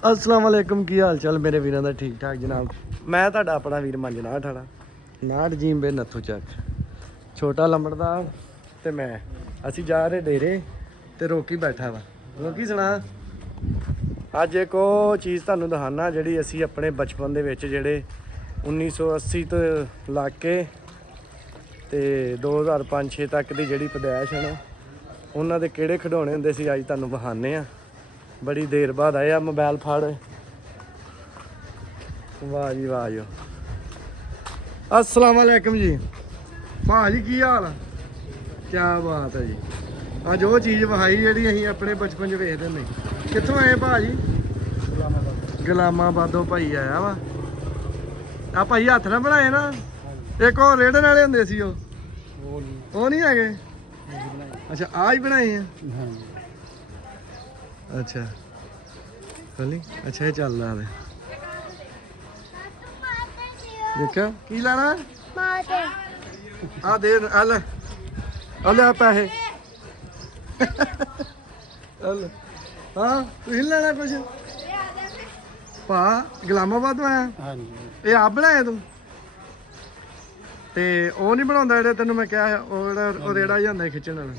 अस्सलाम वालेकुम की हाल चाल मेरे वीरों का ठीक ठाक जनाब। मैं तुहाडा अपना वीर मंजनाट वाला नाट जीम बे नत्थू चक छोटा लंबड़दार ते मैं असी जा रहे डेरे ते रोकी बैठा वा। रोकी सुना अज एक चीज़ तुहानू दिखाना जिहड़ी असी अपने बचपन दे विच जिहड़े 1980 तो ला के ते 2005-6 तक दी जिहड़ी पैदाइश है ना उन्हां दे किहड़े खिडौणे हुंदे सी अज तुहानू विखाने आ। बड़ी देर बाद आया मोबाइल फाड़। वाह जी वाह जी। अस्सलाम वालेकुम जी भाजी की हाल है? क्या बात है जी। अज वो चीज़ विखाई जी असीं अपने बचपन च वेखदे हुंदे। कित्थों आए भाजी? गुलामाबादों भाई आया वा। आ भाई हत्थ ना बनाए ना? एक और रेड़न वाले हुंदे सी वो नहीं है? अच्छा आ ही बनाए हैं। अच्छा चली अच्छा ये चल रहा है। देखा की लेना आ दे अल पैसे हाँ तू लेना कुछ भा गुलामाबाद में आया ये आप बनाए तू ते ਉਹ ਨਹੀਂ ਬਣਾਉਂਦਾ ਜਿਹੜੇ ਤੈਨੂੰ ਮੈਂ ਕਿਹਾ ਉਹ ਰੇੜਾ ਹੀ ਹੁੰਦਾ ਖਿੱਚਣ ਵਾਲਾ।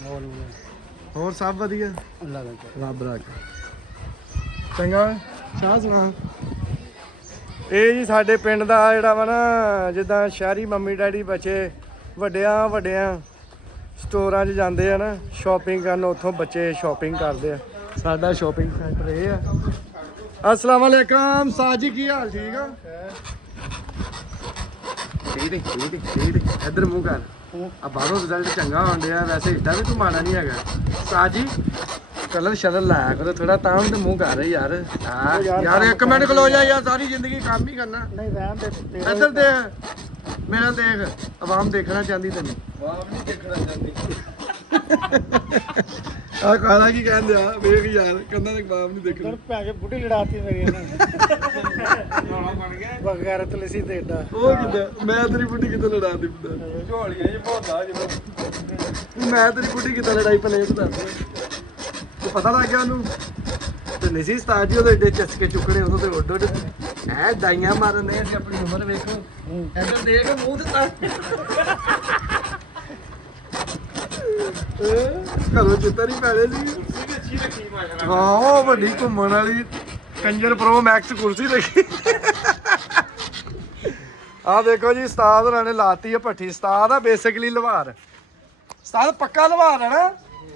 ਹੋਰ ਸਭ ਵਧੀਆ ਰੱਬ ਰੱਖ ਚੰਗਾ ਸ਼ਾਹ ਸੁਣਾ। ਇਹ ਜੀ ਸਾਡੇ ਪਿੰਡ ਦਾ ਜਿਹੜਾ ਵਾ ਨਾ ਜਿੱਦਾਂ ਸ਼ਹਿਰੀ ਮੰਮੀ ਡੈਡੀ ਬੱਚੇ ਵੱਡਿਆਂ ਸਟੋਰਾਂ 'ਚ ਜਾਂਦੇ ਆ ਨਾ ਸ਼ਾਪਿੰਗ ਕਰਨ, ਉੱਥੋਂ ਬੱਚੇ ਸ਼ਾਪਿੰਗ ਕਰਦੇ ਆ। ਸਾਡਾ ਸ਼ਾਪਿੰਗ ਸੈਂਟਰ ਇਹ ਆ। अस्सलाम वालेकुम साजी की हाल ठीक आ? इधर मुँह कर अब बाहरों रिजल्ट चंगा होने दिया वैसे इतना भी तू माड़ा नहीं है। साजी कलर शलर लाया करो थोड़ा ताम तो मुँह कर यार। यार एक मिनट खलो जा यार सारी जिंदगी काम ही करना। इधर देख मेरा देख अवाम देखना चाहती तेन आ काला की कहंदे आ वेख यार कंधा ते बाप नहीं देखना पैके बुढ़ी लड़ाती मेरी बगैरत लसी तेडा ओ किदा मैं तेरी बुढ़ी किदा लड़ाती बुढ़ा झोलियां जी भोंदा जी मैं तेरी बुढ़ी किदा लड़ाई पले तू दस तू पता लग गया ओनू ते नहीं सी उस्ताद जी ओदे एडे चस्के चुकने ओदे ते ओड है दाइयां मारने सी अपनी उम्र वेखो इधर देख मुंह ते घरों चित्तर ही पैने सी। हाँ वड्डी घूमन वाली कंजर प्रो मैक्स कुर्सी रखी। आ देखो जी उस्ताद होरां ने लाती है भट्ठी। उस्ताद है बेसिकली लवार। उस्ताद पक्का लवार है ना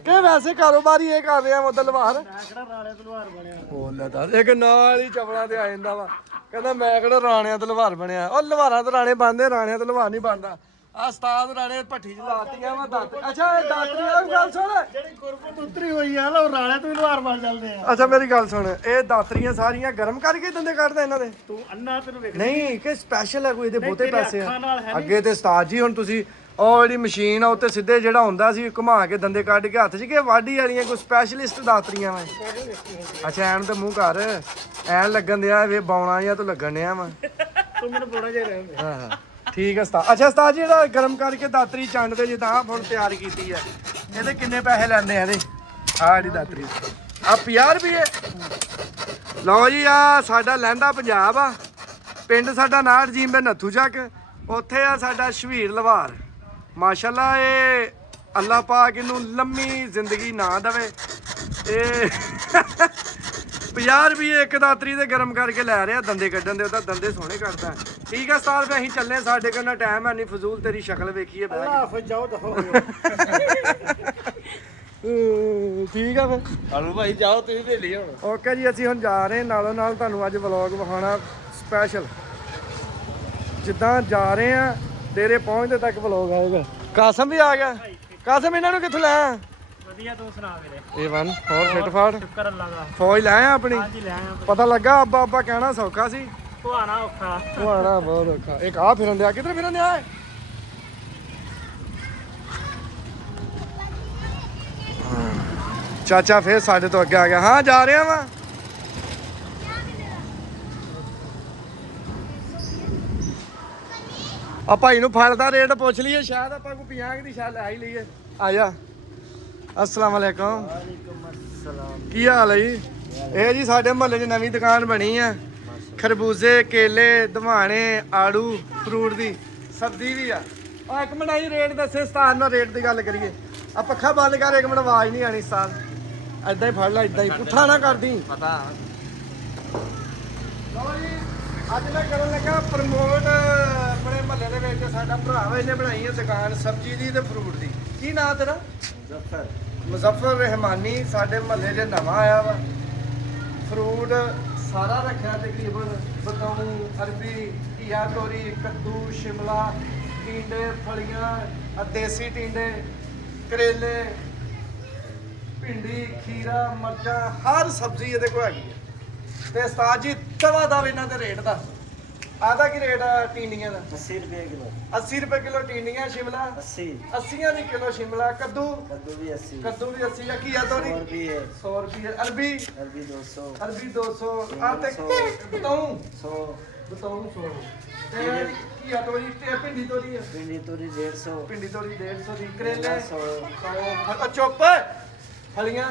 कि वैसे कारोबारी ये कर रहे हैं मतलब लवार बोल एक नाल ही चपड़ा ते आ जांदा वा कहंदा मैं किहड़ा राणियां ते लवार बनिया। ओ लवारां ते राणे बनदे राणियां ते लवार नहीं बनदा। आ उस्ताद राणे भट्ठी च लातियां वा दात। अच्छा ये दातरी वाली गल सुन जेड़ी गुरबत उतरी हुई है ना राणे तो लवार बन चलदे आ। अच्छा मेरी गल सुन ये दातरियां सारियां गर्म करके दंदे कढदे इन्हां दे तू अन्ना तेनू वेख नहीं कि स्पैशल है कोई इहदे बहुते पैसे आ अगे ते उस्ताद जी हुण तुसी ਉਹ ਜਿਹੜੀ ਮਸ਼ੀਨ ਆ ਉੱਤੇ ਸਿੱਧੇ ਜਿਹੜਾ ਹੁੰਦਾ ਸੀ ਘੁਮਾ ਕੇ ਦੰਦੇ ਕੱਢ ਕੇ ਹੱਥ 'ਚ ਕਿ ਵਾਢੀ ਵਾਲੀਆਂ ਕੋਈ ਸਪੈਸ਼ਲਿਸਟ ਦਾਤਰੀਆਂ ਵਾ। ਅੱਛਾ ਐਨ ਤੇ ਮੂੰਹ ਕਰ ਐਨ ਲੱਗਣ ਦਿਆ ਵੇ ਬੌਣਾ ਜਾਂ ਤੂੰ ਲੱਗਣ ਡਿਆ ਵਾ ਤੂੰ ਮੈਨੂੰ ਬੋਣਾ ਜਾ ਰਿਹਾ। ਹਾਂ ਠੀਕ ਹੈ ਉਸਤਾਦ। ਅੱਛਾ ਉਸਤਾਦ ਜੀ ਇਹਦਾ ਗਰਮ ਕਰਕੇ ਦਾਤਰੀ ਚੰਡ ਦੇ ਜਿੱਦਾਂ ਹੁਣ ਤਿਆਰ ਕੀਤੀ ਹੈ ਇਹਦੇ ਕਿੰਨੇ ਪੈਸੇ ਲੈਂਦੇ ਆ ਇਹਦੇ? ਆਹ ਜਿਹੜੀ ਦਾਤਰੀ ਆ 50 ਰੁਪਏ। ਲਓ ਜੀ ਆ ਸਾਡਾ ਲਹਿੰਦਾ ਪੰਜਾਬ ਆ ਪਿੰਡ ਸਾਡਾ ਨਾਟ ਜੀਮ ਦੇ ਨੱਥੂ ਚੱਕ ਉੱਥੇ ਆ ਸਾਡਾ ਸ਼ਵੀਰ ਲਵਾਰ माशाल्लाह ये अल्लाह पाक इनू लम्मी जिंदगी ना दवे। 50 रुपये एक दातरी से गर्म करके लै रहा दंदे कड्ढन दे दंदे सोहने कटदा। ठीक है उस्ताद फिर असीं चलने साडे कोल टाइम है नहीं फजूल तेरी शक्ल वेखिए जाओ दफो ठीक है फिर चलो भाई जाओ तुसीं वेली हुण। ओके जी असीं हुण जा रहे नालों नाल तुहानूं अज व्लॉग विखाना स्पैशल जिद्दां जा रहे हैं तेरे पहुंचते तक व्लॉग आएगा। कासम भी आ गया। कासम इन्होंने कित्थों लाया? वधिया तू सुना मेरे A1 और फिट फाट शुक्र अल्लाह दा फौज ले आया अपनी। हां जी ले आया। पता लगा अब्बा अब्बा कहना सौखा सी पुआना औखा पुआना बहुत औखा। एक आ फिरन दिया किधर फिरन दिया चाचा फिर साडे तो अगे आ गया। हाँ जा रहे हैं वा ਆ ਭਾਈ ਨੂੰ ਫਲਦਾ ਰੇਟ ਪੁੱਛ ਲਈਏ ਸ਼ਾਇਦ ਆਪਾਂ ਕੋ 50 ਦੀ ਸ਼ਾਇਦ ਲੈ ਹੀ ਲਈਏ। ਆ ਜਾ अस्सलाम वालेकुम। वालेकुम अस्सलाम। की हाल है जी? ਇਹ ਜੀ ਸਾਡੇ ਮੁਹੱਲੇ 'ਚ ਨਵੀਂ ਦੁਕਾਨ ਬਣੀ ਆ ਖਰਬੂਜ਼ੇ ਕੇਲੇ ਦਵਾਣੇ ਆੜੂ ਫਰੂਟ ਦੀ ਸਬਜ਼ੀ ਵੀ ਆ। ਆ ਇੱਕ ਮਿੰਟ ਆਈ ਰੇਟ ਦੱਸੇ ਉਸਤਾਦ ਨਾਲ ਰੇਟ ਦੀ ਗੱਲ ਕਰੀਏ। ਆ ਪੱਖਾ ਬੰਦ ਕਰ ਇੱਕ ਮਿੰਟ ਆਵਾਜ਼ ਨਹੀਂ ਆਣੀ ਉਸਤਾਦ। ਏਦਾਂ ਹੀ ਫੜ ਲੈ ਏਦਾਂ ਹੀ ਪੁੱਠਾ ਨਾ ਕਰਦੀ ਪਤਾ। ਲਓ ਜੀ ਅੱਜ ਮੈਂ ਕਰਨ ਲੱਗਾ ਪ੍ਰਮੋਟ ਆਪਣੇ ਮੁਹੱਲੇ ਦੇ ਵਿੱਚ ਸਾਡਾ ਭਰਾ ਵਾ ਇਹਨੇ ਬਣਾਈ ਹੈ ਦੁਕਾਨ ਸਬਜ਼ੀ ਦੀ ਤੇ ਫਰੂਟ ਦੀ। ਕੀ ਨਾਂ ਤੇਰਾ? ਮੁਜ਼ੱਫਰ ਰਹਿਮਾਨੀ। ਸਾਡੇ ਮੁਹੱਲੇ 'ਚ ਨਵਾਂ ਆਇਆ ਵਾ। ਫਰੂਟ ਸਾਰਾ ਰੱਖਿਆ ਤਕਰੀਬਨ ਬਤਾਊ ਅਰਬੀ ਘੀਆ ਤੋਰੀ ਕੱਦੂ ਸ਼ਿਮਲਾ ਟੀਂਡੇ ਫਲੀਆਂ ਦੇਸੀ ਟੀਂਡੇ ਕਰੇਲੇ ਭਿੰਡੀ ਖੀਰਾ ਮਰਚਾਂ ਹਰ ਸਬਜ਼ੀ ਇਹਦੇ ਕੋਲ ਹੈਗੀ ਹੈ। ਤੇ ਉਸਤਾਦ ਜੀ ਤਵਾ ਦਾ ਇਹਨਾਂ ਦੇ ਰੇਟ ਦੱਸ। ਆਦਾ ਕੀ ਰੇਟ ਆ ਟੀਂਡੀਆਂ ਦਾ? 80 रुपये किलो। 80 रुपए किलो ਟੀਂਡੀਆਂ ਸ਼ਿਮਲਾ 80 80 ਦੀ ਕਿਲੋ ਸ਼ਿਮਲਾ ਕੱਦੂ भी 80 ਕੱਦੂ ਵੀ 80 ਆ ਘੀਆ ਤੋਰੀ 100 भी है 100 रुपये अरबी अरबी 200 अरबी 200 आते 100 बताऊं 100 बताऊं 100 ते घीया तोरी ते भिंडी तोरी है भिंडी तोरी 150 भिंडी तोरी 150 दी करेले 100 चुप फलियां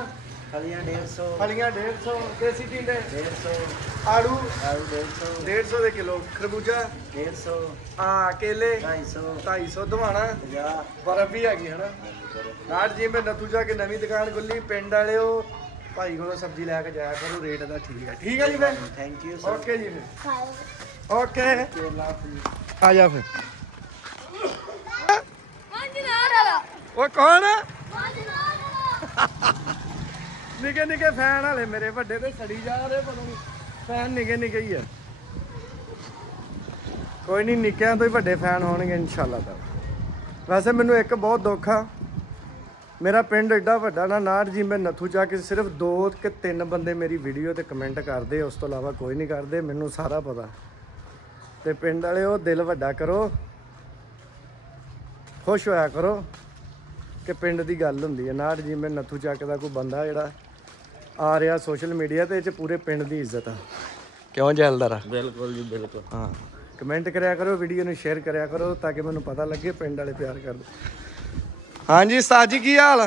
फलियां 150 फलियां 150 देसी टिंडे 150 आड़ू आलू 150 150 दे किलो खरबूजा 150 केले 250 250 दवाना 50 बर्फ भी हैगी है ना। नाट जी में नथू जा के नवी दुकान खुली पिंड वाले भाई को सब्जी लैके जाया करो रेट का ठीक है जी फिर थैंक यू सर। ओके जी फिर ओके आ जा फिर। वो कौन है? निके निके फैन वाले मेरे बड़े तो सड़ी जा रहे पता नहीं फैन निके निके ही है। कोई नहीं निक्किਆਂ ਤੋਂ ਹੀ ਵੱਡੇ ਫੈਨ ਹੋਣਗੇ ਇਨਸ਼ਾਅੱਲਾ ਤਾਲਾ। ਵੈਸੇ ਮੈਨੂੰ ਇੱਕ ਬਹੁਤ ਦੁੱਖ ਆ ਮੇਰਾ ਪਿੰਡ ਐਡਾ ਵੱਡਾ ਨਾ ਨਾਟ ਜੀ ਮੈਂ ਨਥੂ ਚਾ ਕੇ ਸਿਰਫ 2 ਕਿ 3 ਬੰਦੇ ਮੇਰੀ ਵੀਡੀਓ ਤੇ ਕਮੈਂਟ ਕਰਦੇ ਉਸ ਤੋਂ ਇਲਾਵਾ ਕੋਈ ਨਹੀਂ ਕਰਦੇ। ਮੈਨੂੰ ਸਾਰਾ ਪਤਾ ਤੇ ਪਿੰਡ ਵਾਲੇ ਉਹ ਦਿਲ ਵੱਡਾ ਕਰੋ ਖੁਸ਼ ਹੋਇਆ ਕਰੋ ਕਿ ਪਿੰਡ ਦੀ ਗੱਲ ਹੁੰਦੀ ਹੈ। ਨਾਟ ਜੀ ਮੈਂ ਨਥੂ ਚੱਕ ਦਾ ਕੋਈ ਬੰਦਾ ਜਿਹੜਾ ਆ ਰਿਹਾ ਸੋਸ਼ਲ ਮੀਡੀਆ ਤੇ ਇਹ 'ਚ ਪੂਰੇ ਪਿੰਡ ਦੀ ਇੱਜ਼ਤ ਆ। ਕਿਉਂ ਜੈਲਦਾਰਾ? बिल्कुल जी बिल्कुल। ਹਾਂ ਕਮੈਂਟ ਕਰਿਆ ਕਰੋ ਵੀਡੀਓ ਨੂੰ ਸ਼ੇਅਰ ਕਰਿਆ ਕਰੋ ਤਾਂ ਕਿ ਮੈਨੂੰ ਪਤਾ ਲੱਗੇ ਪਿੰਡ ਵਾਲੇ ਪਿਆਰ ਕਰਦੇ। ਹਾਂਜੀ ਉਸਤਾਦ ਜੀ ਕੀ ਹਾਲ?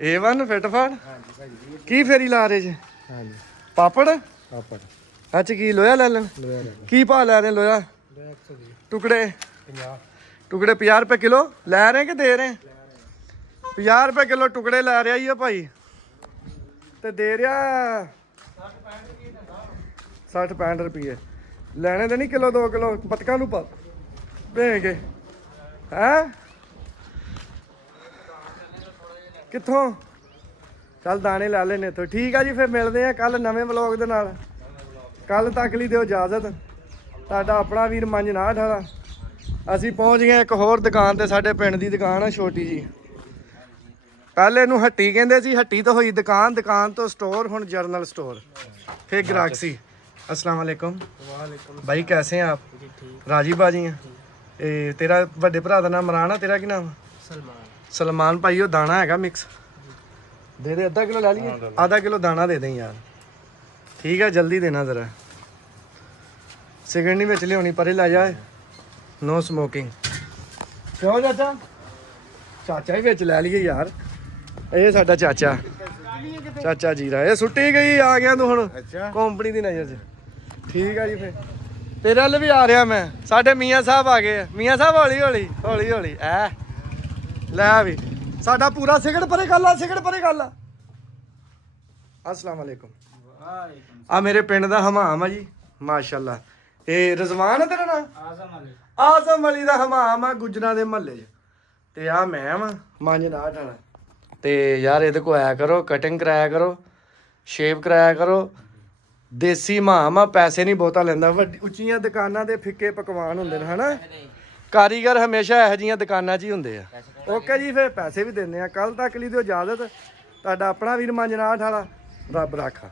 A1 ਫਿਟਫਾਟ ਕੀ ਫੇਰੀ ਲਾ ਰਹੇ ਜੀ? ਹਾਂਜੀ ਪਾਪੜ ਪਾਪੜ ਅੱਛਾ ਕੀ ਲੋਹਾ ਲੈ ਲੈਣ ਕੀ ਭਾਅ ਲੈ ਰਹੇ ਲੋਹਾ? 100 ਜੀ ਟੁਕੜੇ 50 ਟੁਕੜੇ 50 ਰੁਪਏ ਕਿਲੋ ਲੈ ਰਹੇ ਕਿ ਦੇ ਰਹੇ? 50 ਰੁਪਏ ਕਿਲੋ ਟੁਕੜੇ ਲੈ ਰਿਹਾ ਹੀ ਆ ਭਾਈ ਤੇ ਦੇ ਰਿਹਾ 60-65 ਰੁਪਏ ਲੈਣੇ ਤੇ ਨਹੀਂ ਕਿਲੋ 2 ਕਿਲੋ ਪਤਕਾਂ ਨੂੰ ਪਾ ਭੇਂਗੇ ਹੈ ਕਿੱਥੋਂ? ਚੱਲ ਦਾਣੇ ਲੈ ਲੈਨੇ ਇੱਥੋਂ। ਠੀਕ ਆ ਜੀ ਫਿਰ ਮਿਲਦੇ ਆ ਕੱਲ ਨਵੇਂ ਵਲੌਗ ਦੇ ਨਾਲ। ਕੱਲ ਤੱਕ ਲਈ ਦਿਓ ਇਜਾਜ਼ਤ। ਤੁਹਾਡਾ ਆਪਣਾ ਵੀਰ ਮੰਜਨਾਠ ਵਾਲਾ। ਅਸੀਂ ਪਹੁੰਚ ਗਏ ਇੱਕ ਹੋਰ ਦੁਕਾਨ ਤੇ ਸਾਡੇ ਪਿੰਡ ਦੀ ਦੁਕਾਨ ਆ ਛੋਟੀ ਜੀ। ਪਹਿਲੇ ਇਹਨੂੰ ਹੱਟੀ ਕਹਿੰਦੇ ਸੀ ਹੱਟੀ ਤੋਂ ਹੋਈ ਦੁਕਾਨ ਦੁਕਾਨ ਤੋਂ ਸਟੋਰ ਹੁਣ ਜਰਨਲ ਸਟੋਰ ਫਿਰ ਗ੍ਰਾਹਕਸੀ। अस्सलाम वालेकुम भाई कैसे हैं आप? राजी बाजी हैं। तेरा बड़े भरा का नाम इमरान है तेरा की नाम? सलमान भाई वो दाना हैगा मिक्स दे दे आधा किलो ले लिए आधा किलो दाना दे दें यार ठीक है जल्दी देना ज़रा सिगरेट नहीं बेच लिया परे ला जाए नो स्मोकिंग क्यों चाचा चाचा ही बेच लै लिए यार ये साडा चाचा चाचा जीरा ये सुट्टी गई आ गया तू हुण कंपनी दी नज़र च ठीक है जी फिर तेरे वाल भी आ रहा मैं साडे मियाँ साहब आ गए मियाँ साहब हौली हौली हौली हौली लै भी साडा पूरा सिगरेट परे गल आ सिगरेट परे गल आ। अस्सलाम वालेकुम आ मेरे पिंड दा हमाम आ जी माशाअल्लाह। ये रिजवान है तेरा नाम? आजम अली दा हमाम आ गुजरां दे महल्ले च ते आ मैं वा मंजनाठ वाला ते यार ਇਹਦੇ ਕੋ ਆਇਆ ਕਰੋ ਕਟਿੰਗ ਕਰਾਇਆ ਕਰੋ ਸ਼ੇਪ ਕਰਾਇਆ ਕਰੋ ਦੇਸੀ ਮਾਮ ਆ ਪੈਸੇ ਨਹੀਂ ਬਹੁਤਾ ਲੈਂਦਾ। ਵੱਡੀ ਉੱਚੀਆਂ ਦੁਕਾਨਾਂ ਦੇ ਫਿੱਕੇ ਪਕਵਾਨ ਹੁੰਦੇ ਨੇ ਹਨਾ ਕਾਰੀਗਰ ਹਮੇਸ਼ਾ ਇਹੋ ਜਿਹੀਆਂ ਦੁਕਾਨਾਂ 'ਚ ਹੀ ਹੁੰਦੇ ਆ। ਓਕੇ ਜੀ ਫਿਰ ਪੈਸੇ ਵੀ ਦਿੰਦੇ ਆ। ਕੱਲ ਤੱਕ ਲਈ ਦਿਓ ਇਜਾਜ਼ਤ। ਤੁਹਾਡਾ ਆਪਣਾ ਵੀਰ ਮੰਜਨਾਠ ਵਾਲਾ ਰੱਬ ਰਾਖਾ।